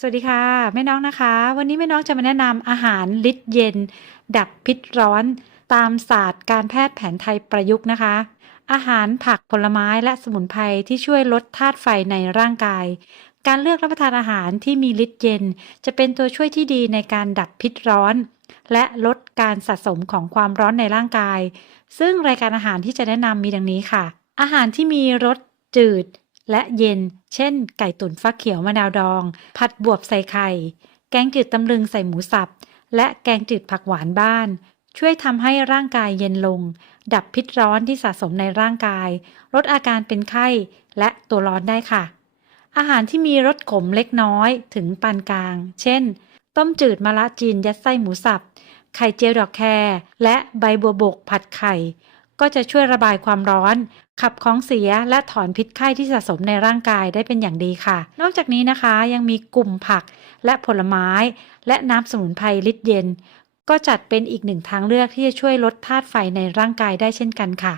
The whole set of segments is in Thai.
สวัสดีค่ะ แม่น้องนะคะ วันนี้แม่น้องจะมาแนะนำอาหารลิตรเย็น ดับพิษร้อน ตามศาสตร์การแพทย์แผนไทยประยุกต์นะคะ อาหารผักผลไม้และสมุนไพรที่ช่วยลดธาตุไฟในร่างกาย การเลือกรับประทานอาหารที่มีฤทธิ์เย็น จะเป็นตัวช่วยที่ดีในการดับพิษร้อน และลดการสะสมของความร้อนในร่างกาย ซึ่งรายการอาหารที่จะแนะนำมีดังนี้ค่ะ อาหารที่มีรสจืด และเย็น เช่น ไก่ตุ๋นฟักเขียวมะนาวดอง ผัดบวบใส่ไข่ แกงจืดตำลึงใส่หมูสับ และแกงจืดผักหวานบ้าน ช่วยทำให้ร่างกายเย็นลง ดับพิษร้อนที่สะสมในร่างกาย ลดอาการเป็นไข้และตัวร้อนได้ค่ะ อาหารที่มีรสขมเล็กน้อยถึงปานกลาง เช่น ต้มจืดมะระจีนยัดไส้หมูสับ ไข่เจียวดอกแครและใบบัวบกผัดไข่ ก็จะช่วยระบายความร้อน ขับของเสียและถอนพิษไข้ที่สะสมในร่างกายได้เป็นอย่างดีค่ะ นอกจากนี้นะคะยังมีกลุ่มผักและผลไม้ และน้ำสมุนไพรลิตรเย็น ก็จัดเป็นอีกหนึ่งทางเลือกที่จะช่วยลดธาตุไฟในร่างกายได้เช่นกันค่ะ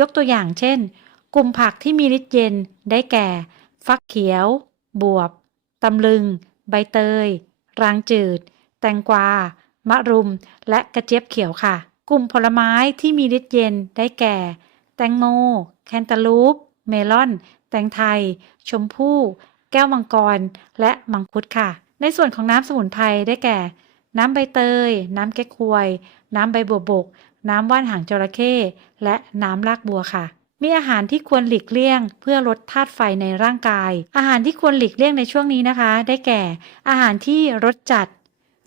ยกตัวอย่างเช่น กลุ่มผักที่มีฤทธิ์เย็น ได้แก่ ฟักเขียว บวบตำลึง ใบเตย รางจืด แตงกวามะรุม และกระเจี๊ยบเขียวค่ะ กลุ่มผลไม้ที่มีฤทธิ์เย็นได้แก่ แตงโม แคนตาลูป เมลอน แตงไทย ชมพู่ แก้วมังกร และมังคุดค่ะ ในส่วนของน้ำสมุนไพรได้แก่ น้ำใบเตย น้ำแก้ควย น้ำใบบัวบก น้ำว่านหางจระเข้และน้ำรากบัวค่ะมีอาหารที่ควรหลีกเลี่ยง เพื่อลดธาตุไฟในร่างกาย อาหารที่ควรหลีกเลี่ยงในช่วงนี้นะคะ ได้แก่ อาหารที่รสจัด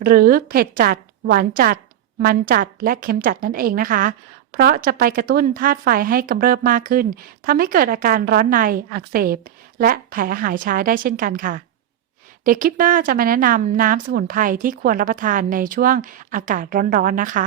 หรือเผ็ดจัด หวานจัด มันจัดและเค็มจัดนั่นเองนะคะ เพราะจะไปกระตุ้นธาตุไฟให้กำเริบมากขึ้นทำให้เกิดอาการร้อนในอักเสบ และแผลหายช้าได้เช่นกันค่ะ เดี๋ยวคลิปหน้าจะมาแนะนำน้ำสมุนไพรที่ควรรับประทานในช่วงอากาศร้อนๆนะคะ